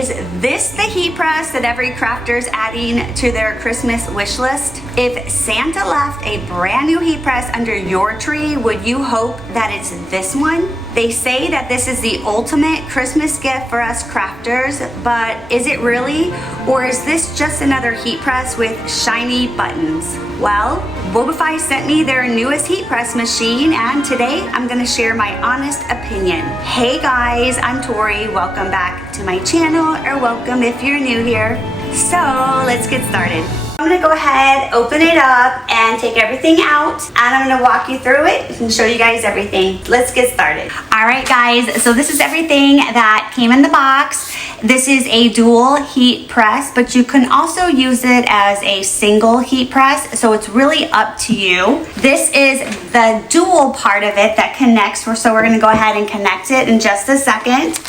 Is this the heat press that every crafter is adding to their Christmas wish list? If Santa left a brand new heat press under your tree, would you hope that it's this one? They say that this is the ultimate Christmas gift for us crafters, but is it really? Or is this just another heat press with shiny buttons? Well, Whubify sent me their newest heat press machine, and today I'm gonna share my honest opinion. Hey guys, I'm Tori. Welcome back to my channel, or welcome if you're new here. So let's get started. I'm gonna go ahead, open it up, and take everything out, and I'm gonna walk you through it and show you guys everything. Let's get started. All right, guys, so this is everything that came in the box. This is a dual heat press, but you can also use it as a single heat press, so it's really up to you. This is the dual part of it that connects, so we're gonna go ahead and connect it in just a second.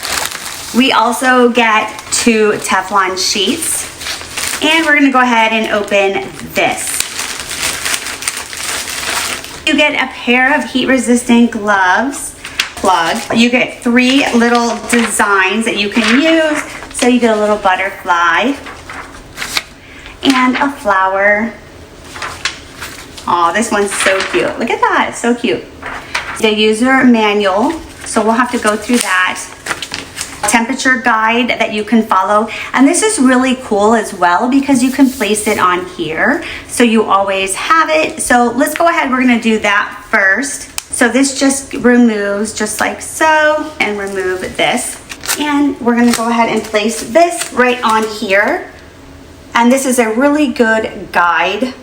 We also get 2 Teflon sheets. And we're gonna go ahead and open this. You get a pair of heat-resistant gloves, plug. You get 3 little designs that you can use. So you get a little butterfly and a flower. Oh, this one's so cute. Look at that, it's so cute. The user manual, so we'll have to go through that. Temperature guide that you can follow, and this is really cool as well because you can place it on here so you always have it. So let's go ahead, we're going to do that first. So this just removes just like so, and remove this, and we're going to go ahead and place this right on here, and this is a really good guide.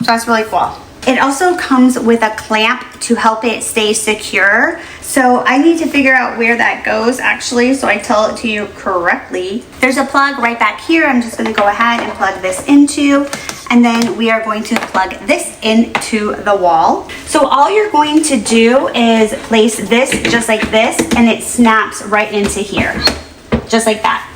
So that's really cool. It also comes with a clamp to help it stay secure. So I need to figure out where that goes actually, so I tell it to you correctly. There's a plug right back here. I'm just gonna go ahead and plug this into, and then we are going to plug this into the wall. So all you're going to do is place this just like this, and it snaps right into here, just like that.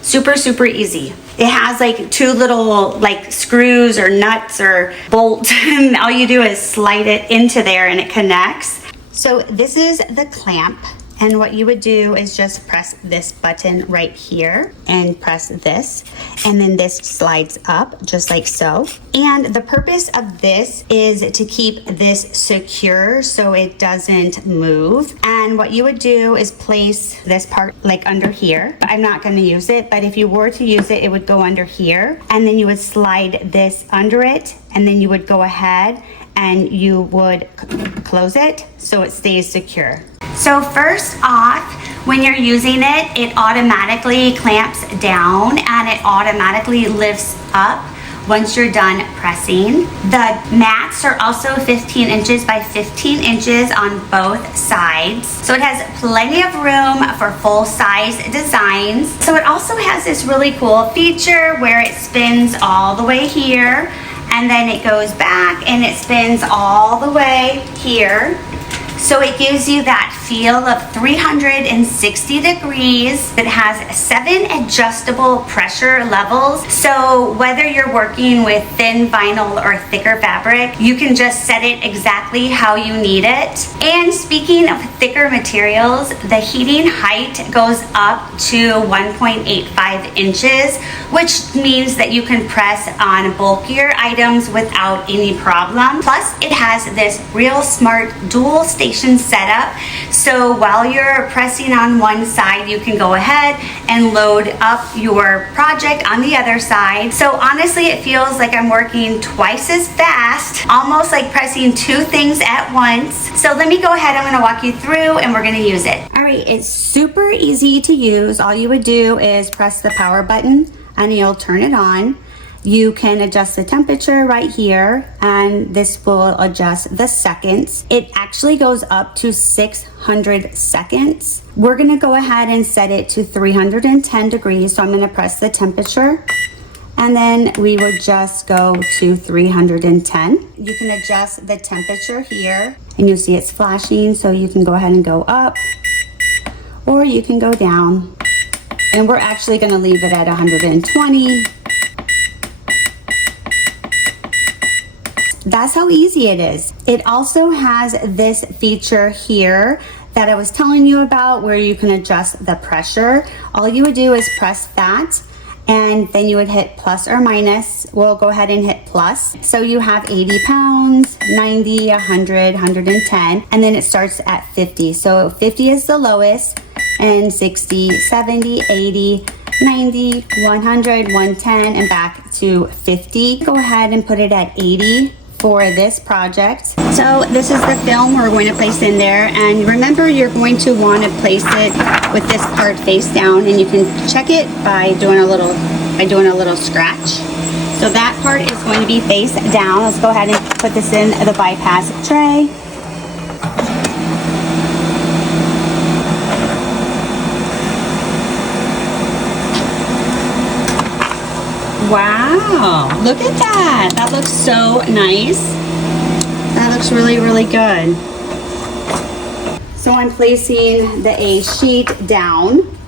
Super, super easy. It has like 2 little like screws or nuts or bolts, and all you do is slide it into there and it connects. So this is the clamp, and what you would do is just press this button right here and press this, and then this slides up just like so. And the purpose of this is to keep this secure so it doesn't move. And what you would do is place this part like under here. I'm not going to use it, but if you were to use it, it would go under here, and then you would slide this under it, and then you would go ahead and you would close it so it stays secure. So first off, when you're using it, it automatically clamps down and it automatically lifts up once you're done pressing. The mats are also 15 inches by 15 inches on both sides. So it has plenty of room for full-size designs. So it also has this really cool feature where it spins all the way here, and then it goes back and it spins all the way here. So it gives you that feel of 360 degrees. It has 7 adjustable pressure levels. So whether you're working with thin vinyl or thicker fabric, you can just set it exactly how you need it. And speaking of thicker materials, the heating height goes up to 1.85 inches, which means that you can press on bulkier items without any problem. Plus, it has this real smart dual station setup, so while you're pressing on one side, you can go ahead and load up your project on the other side. So honestly, it feels like I'm working twice as fast, almost like pressing 2 things at once. So let me go ahead, I'm going to walk you through and we're going to use it. All right, it's super easy to use. All you would do is press the power button and you'll turn it on. You can adjust the temperature right here, and this will adjust the seconds. It actually goes up to 600 seconds. We're gonna go ahead and set it to 310 degrees. So I'm gonna press the temperature, and then we would just go to 310. You can adjust the temperature here, and you'll see it's flashing, so you can go ahead and go up, or you can go down. And we're actually gonna leave it at 120. That's how easy it is. It also has this feature here that I was telling you about where you can adjust the pressure. All you would do is press that and then you would hit plus or minus. We'll go ahead and hit plus. So you have 80 pounds, 90, 100, 110, and then it starts at 50. So 50 is the lowest, and 60, 70, 80, 90, 100, 110, and back to 50. Go ahead and put it at 80 for this project. So this is the film we're going to place in there, and remember you're going to want to place it with this part face down, and you can check it by doing a little scratch. So that part is going to be face down. Let's go ahead and put this in the bypass tray. Wow, look at that. That looks so nice. That looks really, really good. So I'm placing the A sheet down,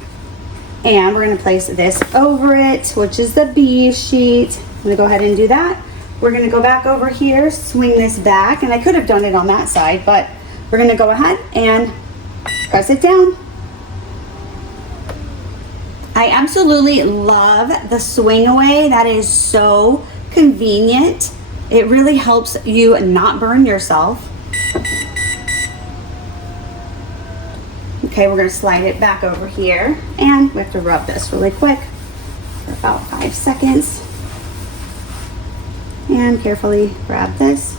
and we're gonna place this over it, which is the B sheet. I'm gonna go ahead and do that. We're gonna go back over here, swing this back, and I could have done it on that side, but we're gonna go ahead and press it down. I absolutely love the swing away. That is so convenient. It really helps you not burn yourself. Okay, we're gonna slide it back over here, and we have to rub this really quick for about 5 seconds. And carefully grab this.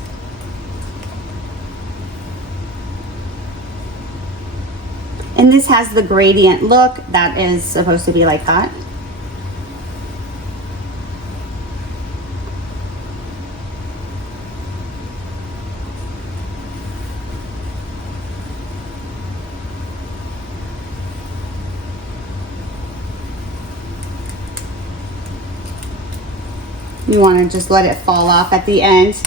And this has the gradient look that is supposed to be like that. You want to just let it fall off at the end.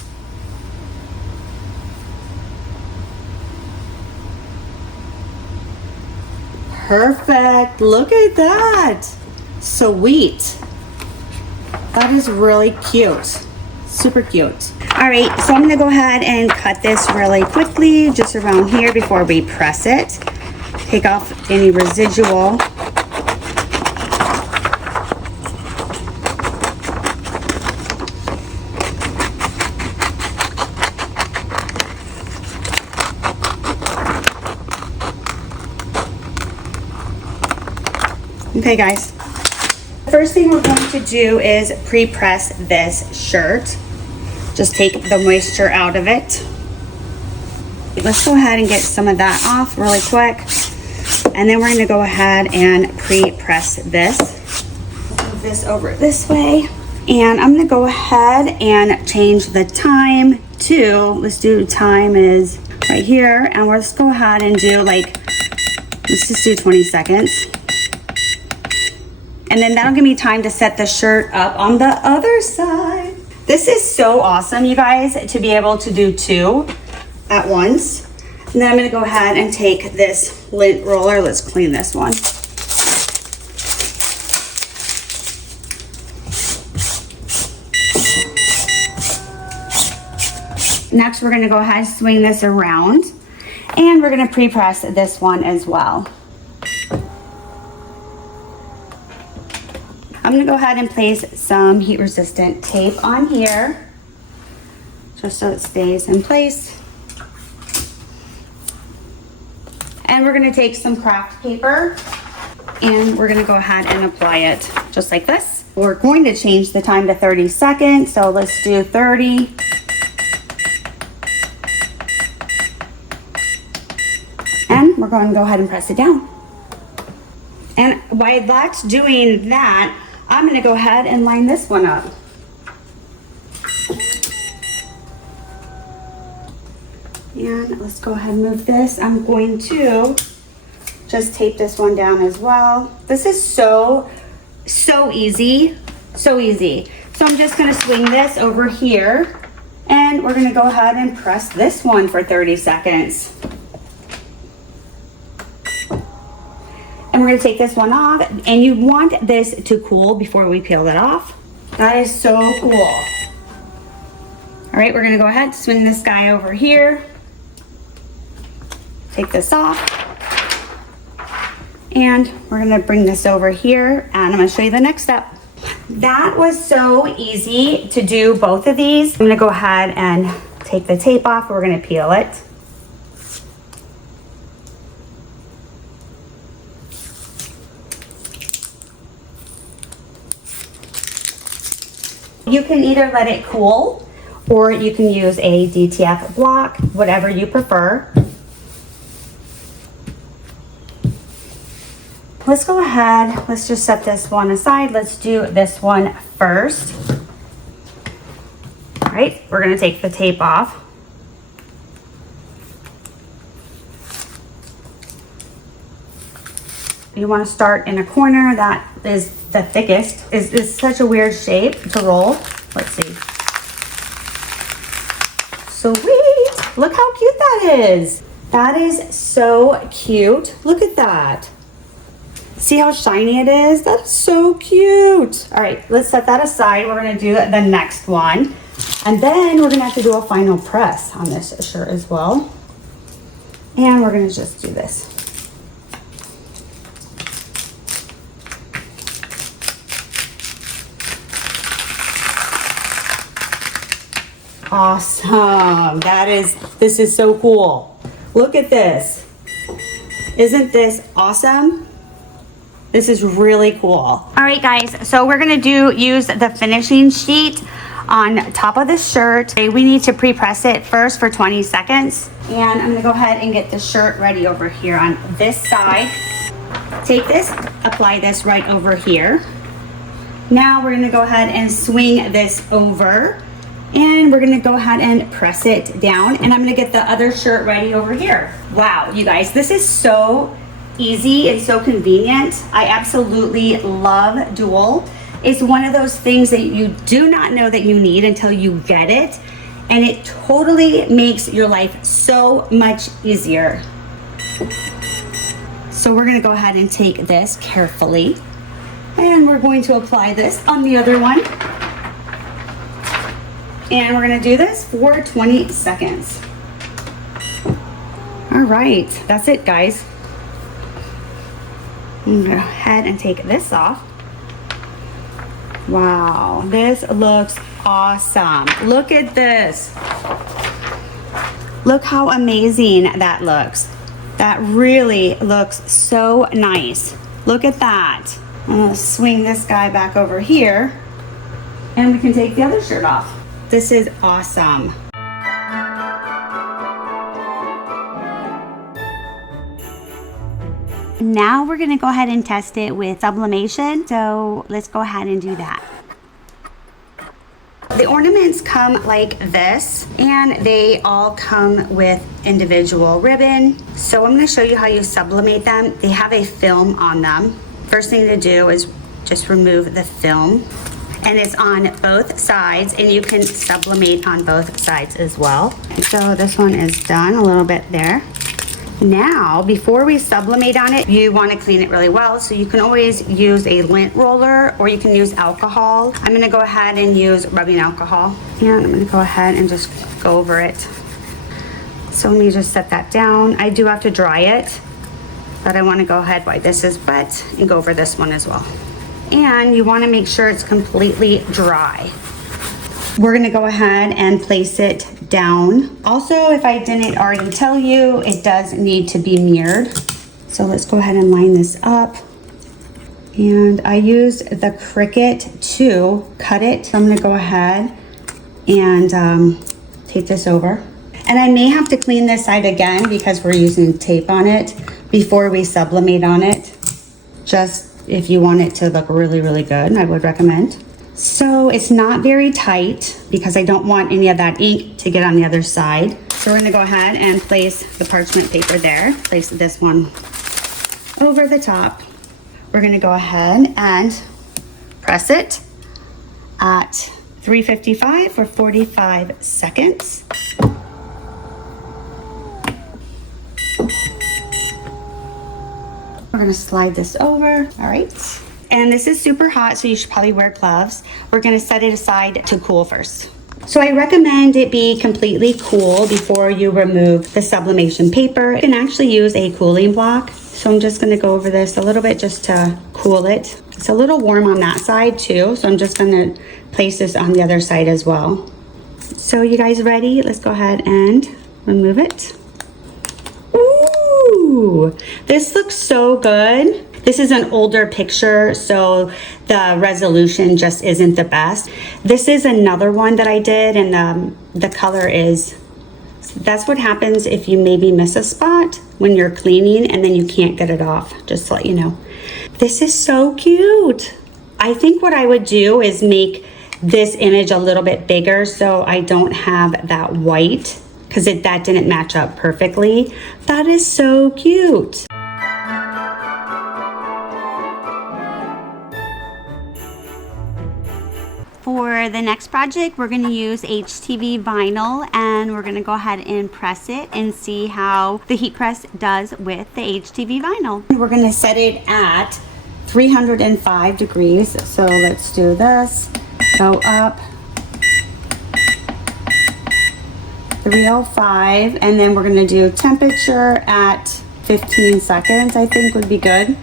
Perfect. Look at that. Sweet. That is really cute. Super cute. All right, so I'm gonna go ahead and cut this really quickly, just around here before we press it. Take off any residual. Okay guys, the first thing we're going to do is pre-press this shirt. Just take the moisture out of it. Let's go ahead and get some of that off really quick. And then we're gonna go ahead and pre-press this. Move this over this way. And I'm gonna go ahead and change the time to, let's do time is right here. And let's go ahead and do let's just do 20 seconds. And then that'll give me time to set the shirt up on the other side. This is so awesome, you guys, to be able to do 2 at once. And then I'm gonna go ahead and take this lint roller. Let's clean this one. Next, we're gonna go ahead and swing this around, and we're gonna pre-press this one as well. I'm gonna go ahead and place some heat resistant tape on here, just so it stays in place. And we're gonna take some craft paper, and we're gonna go ahead and apply it just like this. We're going to change the time to 30 seconds, so let's do 30. And we're going to go ahead and press it down. And while that's doing that, I'm gonna go ahead and line this one up. And let's go ahead and move this. I'm going to just tape this one down as well. This is so easy, so easy. So I'm just gonna swing this over here, and we're gonna go ahead and press this one for 30 seconds. And we're gonna take this one off, and you want this to cool before we peel it off. That is so cool. All right, we're gonna go ahead and swing this guy over here. Take this off. And we're gonna bring this over here and I'm gonna show you the next step. That was so easy to do both of these. I'm gonna go ahead and take the tape off. We're gonna peel it. You can either let it cool or you can use a DTF block, whatever you prefer. Let's go ahead, let's just set this one aside. Let's do this one first. All right, we're gonna take the tape off. You wanna start in a corner that is the thickest. Is such a weird shape to roll. Let's see. Sweet, look how cute that is. That is so cute, look at that. See how shiny it is? That's so cute. All right, let's set that aside. We're gonna do the next one. And then we're gonna have to do a final press on this shirt as well. And we're gonna just do this. Awesome, this is so cool. Look at this. Isn't this awesome? This is really cool. All right, guys, so we're gonna use the finishing sheet on top of the shirt. We need to pre-press it first for 20 seconds. And I'm gonna go ahead and get the shirt ready over here on this side. Take this, apply this right over here. Now we're gonna go ahead and swing this over and we're gonna go ahead and press it down. And I'm gonna get the other shirt ready over here. Wow, you guys, this is so easy and so convenient. I absolutely love Dual. It's one of those things that you do not know that you need until you get it, and it totally makes your life so much easier. So we're gonna go ahead and take this carefully and we're going to apply this on the other one. And we're gonna do this for 20 seconds. All right, that's it, guys. I'm gonna go ahead and take this off. Wow, this looks awesome. Look at this. Look how amazing that looks. That really looks so nice. Look at that. I'm gonna swing this guy back over here and we can take the other shirt off. This is awesome. Now we're gonna go ahead and test it with sublimation. So let's go ahead and do that. The ornaments come like this and they all come with individual ribbon. So I'm gonna show you how you sublimate them. They have a film on them. First thing to do is just remove the film, and it's on both sides and you can sublimate on both sides as well. So this one is done, a little bit there. Now, before we sublimate on it, you want to clean it really well. So you can always use a lint roller or you can use alcohol. I'm going to go ahead and use rubbing alcohol. And I'm going to go ahead and just go over it. So let me just set that down. I do have to dry it, but I want to go ahead while this is wet and go over this one as well. And you want to make sure it's completely dry. We're going to go ahead and place it down. Also, if I didn't already tell you, it does need to be mirrored. So let's go ahead and line this up. And I used the Cricut to cut it. So I'm going to go ahead and tape this over. And I may have to clean this side again because we're using tape on it before we sublimate on it. Just if you want it to look really, really good, I would recommend. So it's not very tight because I don't want any of that ink to get on the other side. So we're gonna go ahead and place the parchment paper there. Place this one over the top. We're gonna go ahead and press it at 355 for 45 seconds. We're gonna slide this over, all right. And this is super hot, so you should probably wear gloves. We're gonna set it aside to cool first. So I recommend it be completely cool before you remove the sublimation paper. You can actually use a cooling block So I'm just gonna go over this a little bit just to cool it. It's a little warm on that side too, so I'm just gonna place this on the other side as well. So you guys ready? Let's go ahead and remove it. Ooh, this looks so good. This is an older picture, so the resolution just isn't the best. This is another one that I did, and the color is, that's what happens if you maybe miss a spot when you're cleaning and then you can't get it off, just to let you know. This is so cute. I think what I would do is make this image a little bit bigger so I don't have that white, because that didn't match up perfectly. That is so cute. For the next project, we're going to use HTV vinyl, and we're going to go ahead and press it and see how the heat press does with the HTV vinyl. We're going to set it at 305 degrees. So let's do this. Go up 305, and then we're going to do temperature at 15 seconds, I think would be good.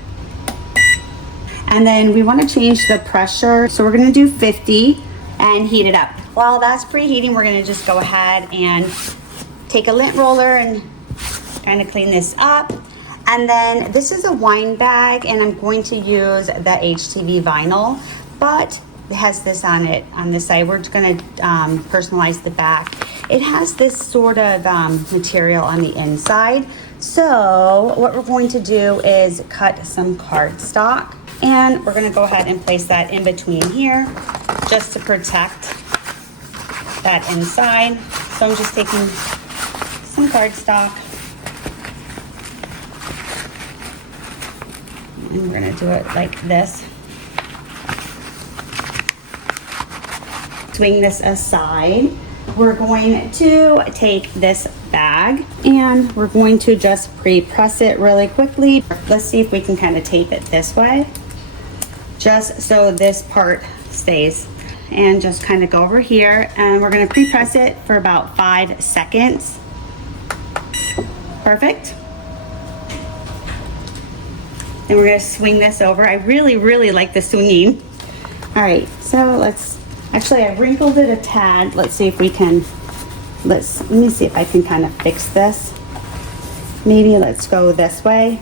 And then we want to change the pressure, so we're going to do 50 and heat it up. While that's preheating, we're going to just go ahead and take a lint roller and kind of clean this up. And then this is a wine bag, and I'm going to use the HTV vinyl, but it has this on it on this side. We're just going to personalize the back. It has this sort of material on the inside. So what we're going to do is cut some cardstock. And we're going to go ahead and place that in between here just to protect that inside. So I'm just taking some cardstock and we're going to do it like this. Swing this aside. We're going to take this bag and we're going to just pre-press it really quickly. Let's see if we can kind of tape it this way, just so this part stays. And just kind of go over here, and we're going to pre-press it for about 5 seconds. Perfect. And we're going to swing this over. I really like the swinging. All right, so actually I wrinkled it a tad. Let's see if we can, let me see if I can kind of fix this. Maybe let's go this way.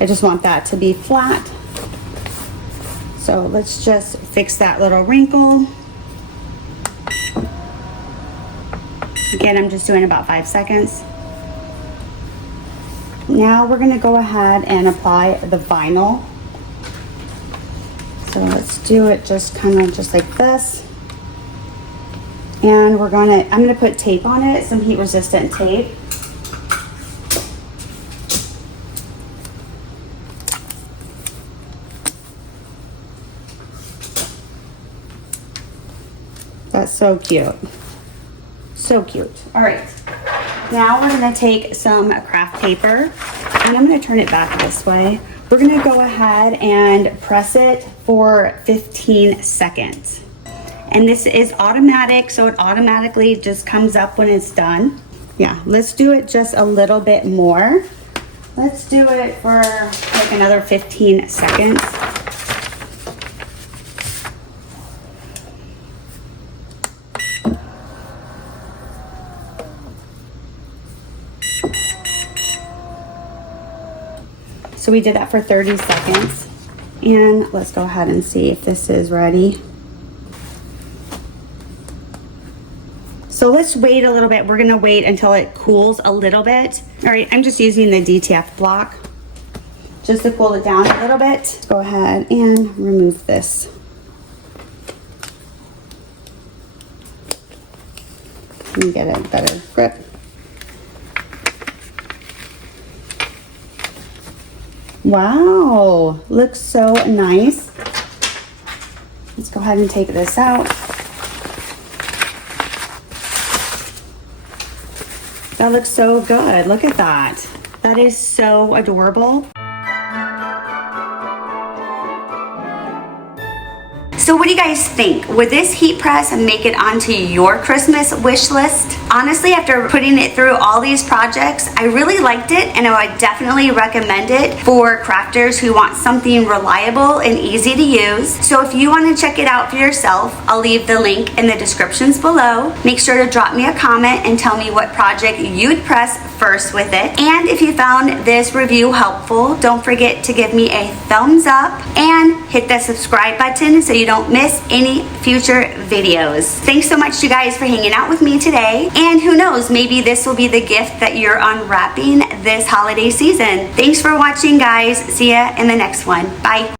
I just want that to be flat. So let's just fix that little wrinkle. Again, I'm just doing about 5 seconds. Now we're going to go ahead and apply the vinyl. So let's do it just kind of just like this. And I'm going to put tape on it, some heat resistant tape. That's so cute. So cute. All right. Now we're going to take some craft paper, and I'm going to turn it back this way. We're going to go ahead and press it for 15 seconds. And this is automatic, so it automatically just comes up when it's done. Yeah, let's do it just a little bit more. Let's do it for like another 15 seconds. So we did that for 30 seconds. And let's go ahead and see if this is ready. So let's wait a little bit. We're gonna wait until it cools a little bit. All right, I'm just using the DTF block just to cool it down a little bit. Let's go ahead and remove this. Let me get a better grip. Wow, looks so nice. Let's go ahead and take this out. That looks so good. Look at that. That is so adorable. So what do you guys think? Would this heat press make it onto your Christmas wish list? Honestly, after putting it through all these projects, I really liked it, and I would definitely recommend it for crafters who want something reliable and easy to use. So if you want to check it out for yourself, I'll leave the link in the descriptions below. Make sure to drop me a comment and tell me what project you'd press first with it. And if you found this review helpful, don't forget to give me a thumbs up and hit the subscribe button so you don't miss any future videos. Thanks so much, you guys, for hanging out with me today. And who knows, maybe this will be the gift that you're unwrapping this holiday season. Thanks for watching, guys. See ya in the next one. Bye.